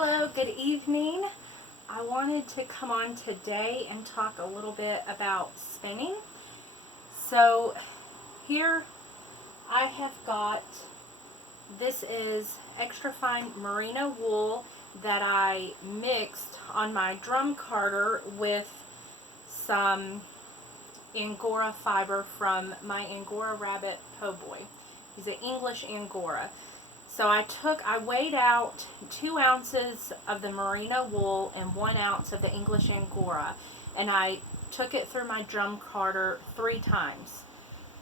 Hello, good evening. I wanted to come on today and talk a little bit about spinning. So here I have got, this is extra fine merino wool that I mixed on my drum carder with some Angora fiber from my Angora rabbit po' boy. He's an English Angora. So I weighed out 2 ounces of the merino wool and 1 ounce of the English Angora, and I took it through my drum carder 3 times.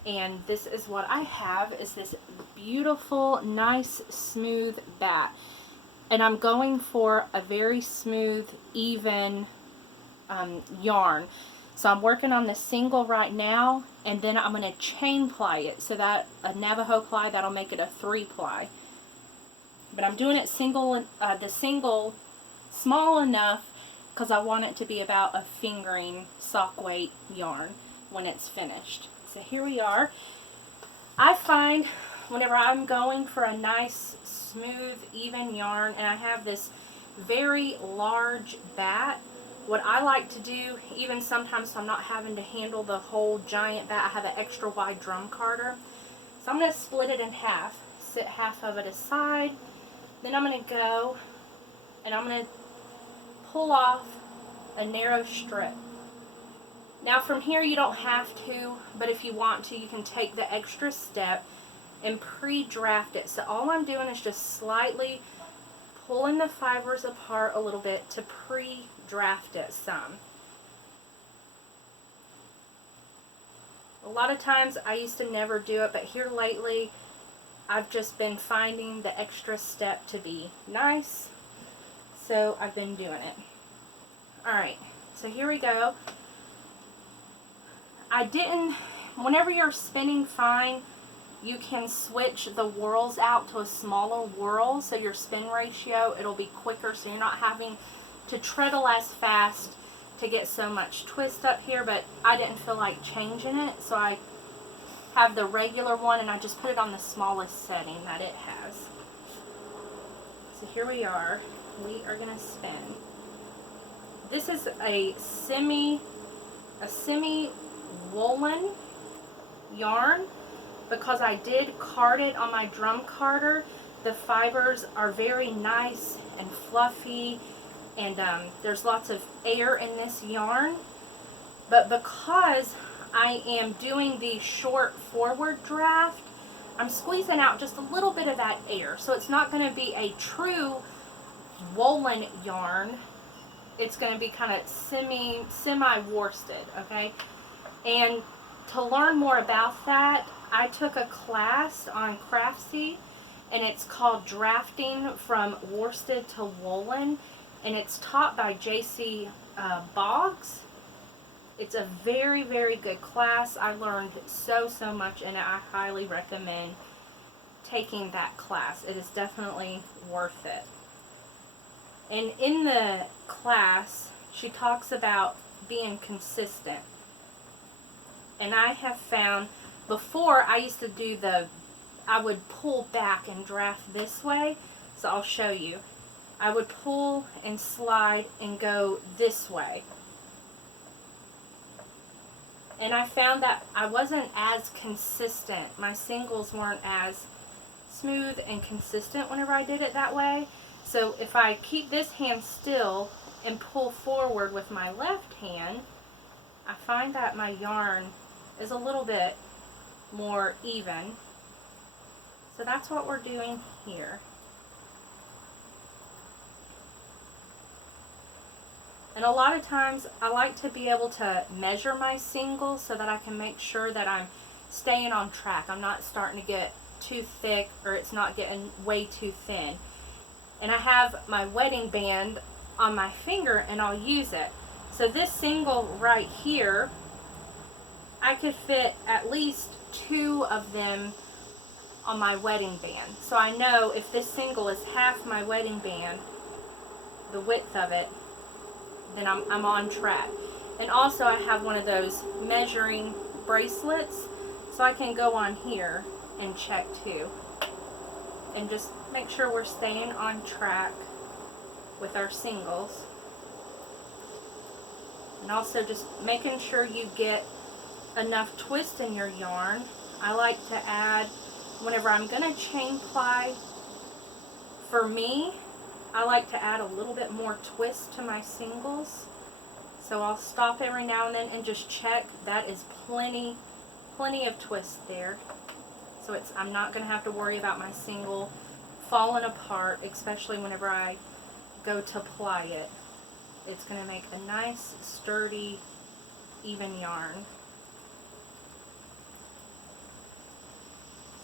And this is what I have, is this beautiful, nice, smooth batt. And I'm going for a very smooth, even yarn. So I'm working on the single right now, and then I'm going to chain ply it. So that a Navajo ply, that'll make it a 3 ply. But I'm doing it the single small enough because I want it to be about a fingering sock weight yarn when it's finished. So here we are. I find whenever I'm going for a nice, smooth, even yarn, and I have this very large batt, what I like to do, even sometimes so I'm not having to handle the whole giant batt, I have an extra wide drum carder. So I'm going to split it in half, sit half of it aside. Then I'm going to go and I'm going to pull off a narrow strip. Now from here you don't have to, but if you want to, you can take the extra step and pre-draft it. So all I'm doing is just slightly pulling the fibers apart a little bit to pre-draft it some. A lot of times I used to never do it, but here lately I've just been finding the extra step to be nice, so I've been doing it. Alright, so here we go. Whenever you're spinning fine, you can switch the whirls out to a smaller whirl, so your spin ratio, it'll be quicker, so you're not having to treadle as fast to get so much twist up here, but I didn't feel like changing it, so I have the regular one and I just put it on the smallest setting that it has. So here we are going to spin. This is a semi woolen yarn because I did card it on my drum carder. The fibers are very nice and fluffy, and there's lots of air in this yarn, but because I am doing the short forward draft, I'm squeezing out just a little bit of that air. So it's not going to be a true woolen yarn. It's going to be kind of semi-worsted, okay? And to learn more about that, I took a class on Craftsy, and it's called Drafting from Worsted to Woolen, and it's taught by J.C. Boggs. It's a very, very good class. I learned so much in it. I highly recommend taking that class. It is definitely worth it. And in the class, she talks about being consistent. And I have found, before I used to do I would pull back and draft this way. So I'll show you. I would pull and slide and go this way. And I found that I wasn't as consistent. My singles weren't as smooth and consistent whenever I did it that way. So if I keep this hand still and pull forward with my left hand, I find that my yarn is a little bit more even. So that's what we're doing here. And a lot of times I like to be able to measure my singles so that I can make sure that I'm staying on track. I'm not starting to get too thick or it's not getting way too thin. And I have my wedding band on my finger and I'll use it. So this single right here, I could fit at least 2 of them on my wedding band. So I know if this single is half my wedding band, the width of it, then I'm on track. And also I have one of those measuring bracelets, so I can go on here and check too. And just make sure we're staying on track with our singles. And also just making sure you get enough twist in your yarn. I like to add, whenever I'm going to chain ply, for me, I like to add a little bit more twist to my singles. So I'll stop every now and then and just check. That is plenty of twist there. So I'm not going to have to worry about my single falling apart, especially whenever I go to ply it. It's going to make a nice, sturdy, even yarn.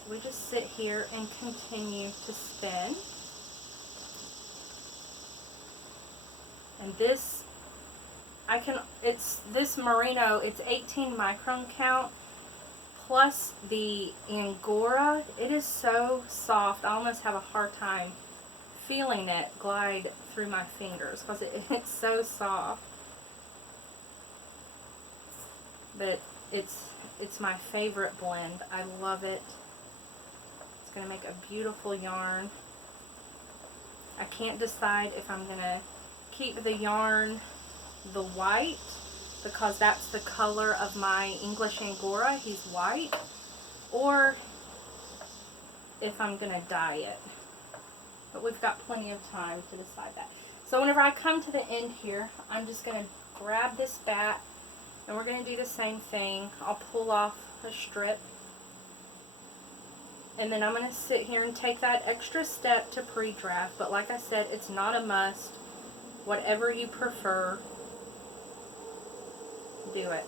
So we just sit here and continue to spin. And this, this merino, it's 18 micron count, plus the Angora. It is so soft, I almost have a hard time feeling it glide through my fingers because it's so soft. But it's my favorite blend. I love it. It's going to make a beautiful yarn. I can't decide if I'm going to keep the yarn the white, because that's the color of my English Angora, he's white, or if I'm going to dye it. But we've got plenty of time to decide that. So whenever I come to the end here, I'm just going to grab this batt, and we're going to do the same thing. I'll pull off a strip, and then I'm going to sit here and take that extra step to pre-draft. But like I said, it's not a must. Whatever you prefer, do it.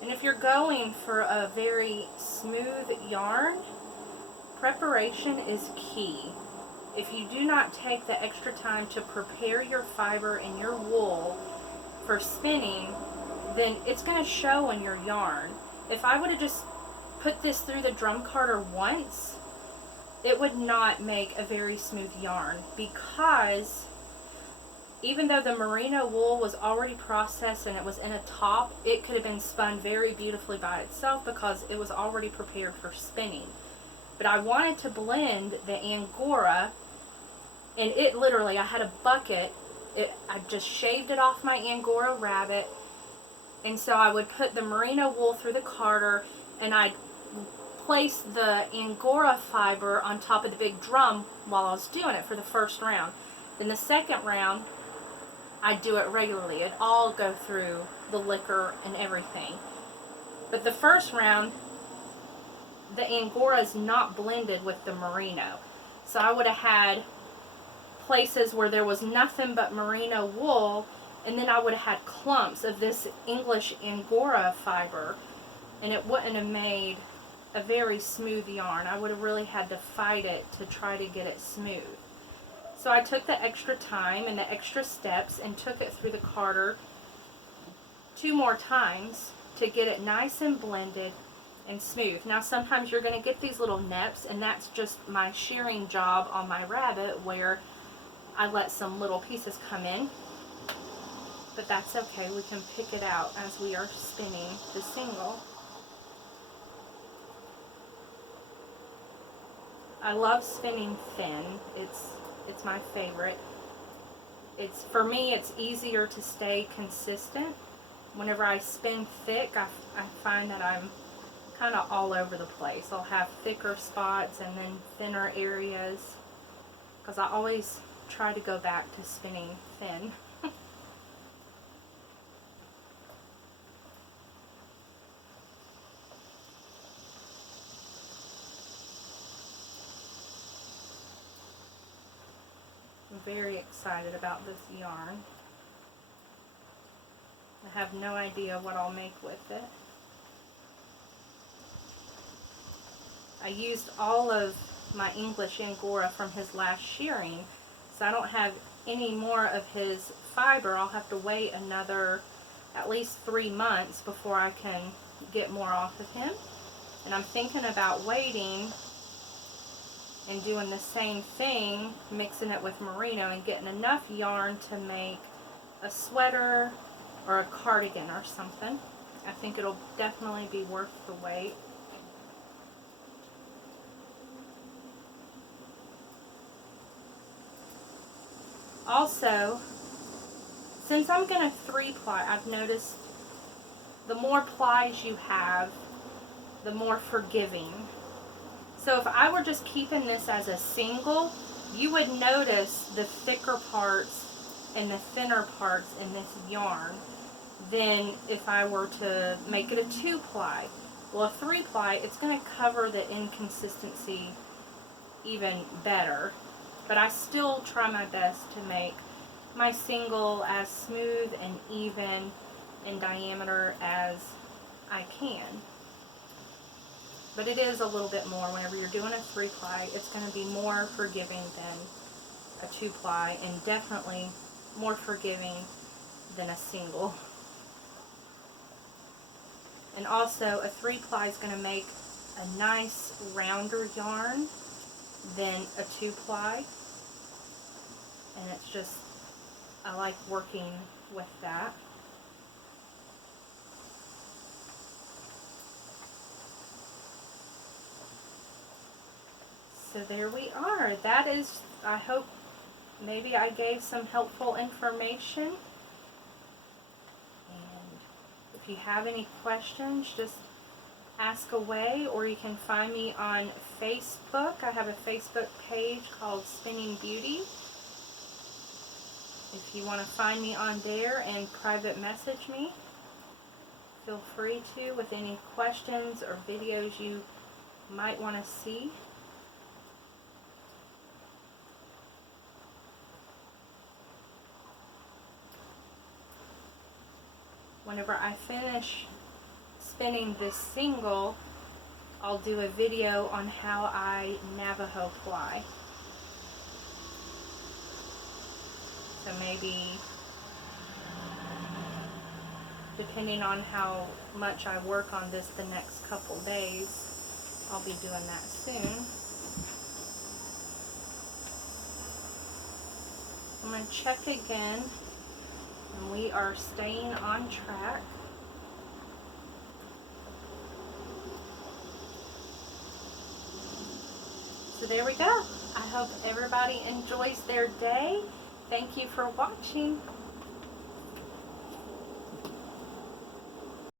And if you're going for a very smooth yarn, preparation is key. If you do not take the extra time to prepare your fiber and your wool for spinning, then it's going to show in your yarn. If I would have just put this through the drum carder once, it would not make a very smooth yarn, because even though the merino wool was already processed and it was in a top, it could have been spun very beautifully by itself because it was already prepared for spinning. But I wanted to blend the Angora, and it literally, I had a bucket, I just shaved it off my Angora rabbit, and so I would put the merino wool through the carder, and I'd place the Angora fiber on top of the big drum while I was doing it for the first round. Then the second round, I do it regularly. It'd all go through the liquor and everything. But the first round, the Angora is not blended with the merino. So I would have had places where there was nothing but merino wool, and then I would have had clumps of this English Angora fiber, and it wouldn't have made a very smooth yarn. I would have really had to fight it to try to get it smooth. So I took the extra time and the extra steps and took it through the carder 2 more times to get it nice and blended and smooth. Now sometimes you're going to get these little neps, and that's just my shearing job on my rabbit where I let some little pieces come in. But that's okay, we can pick it out as we are spinning the single. I love spinning thin. It's my favorite. For me, it's easier to stay consistent. Whenever I spin thick, I find that I'm kind of all over the place. I'll have thicker spots and then thinner areas, because I always try to go back to spinning thin. I'm very excited about this yarn. I have no idea what I'll make with it. I used all of my English Angora from his last shearing, so I don't have any more of his fiber. I'll have to wait another at least 3 months before I can get more off of him. And I'm thinking about waiting and doing the same thing, mixing it with merino and getting enough yarn to make a sweater or a cardigan or something. I think it'll definitely be worth the wait. Also, since I'm going to 3-ply, I've noticed the more plies you have, the more forgiving. So if I were just keeping this as a single, you would notice the thicker parts and the thinner parts in this yarn than if I were to make it a 2-ply. Well, a 3-ply, it's going to cover the inconsistency even better. But I still try my best to make my single as smooth and even in diameter as I can. But it is a little bit more. Whenever you're doing a 3-ply, it's going to be more forgiving than a 2-ply, and definitely more forgiving than a single. And also, a 3-ply is going to make a nice rounder yarn than a 2-ply. And it's just, I like working with that. So there we are. That is, I hope maybe I gave some helpful information. And if you have any questions, just ask away, or you can find me on Facebook. I have a Facebook page called Spinning Beauty. If you want to find me on there and private message me, feel free to with any questions or videos you might want to see. Whenever I finish spinning this single, I'll do a video on how I Navajo ply. So maybe, depending on how much I work on this the next couple days, I'll be doing that soon. I'm going to check again, and we are staying on track. So there we go. I hope everybody enjoys their day. Thank you for watching.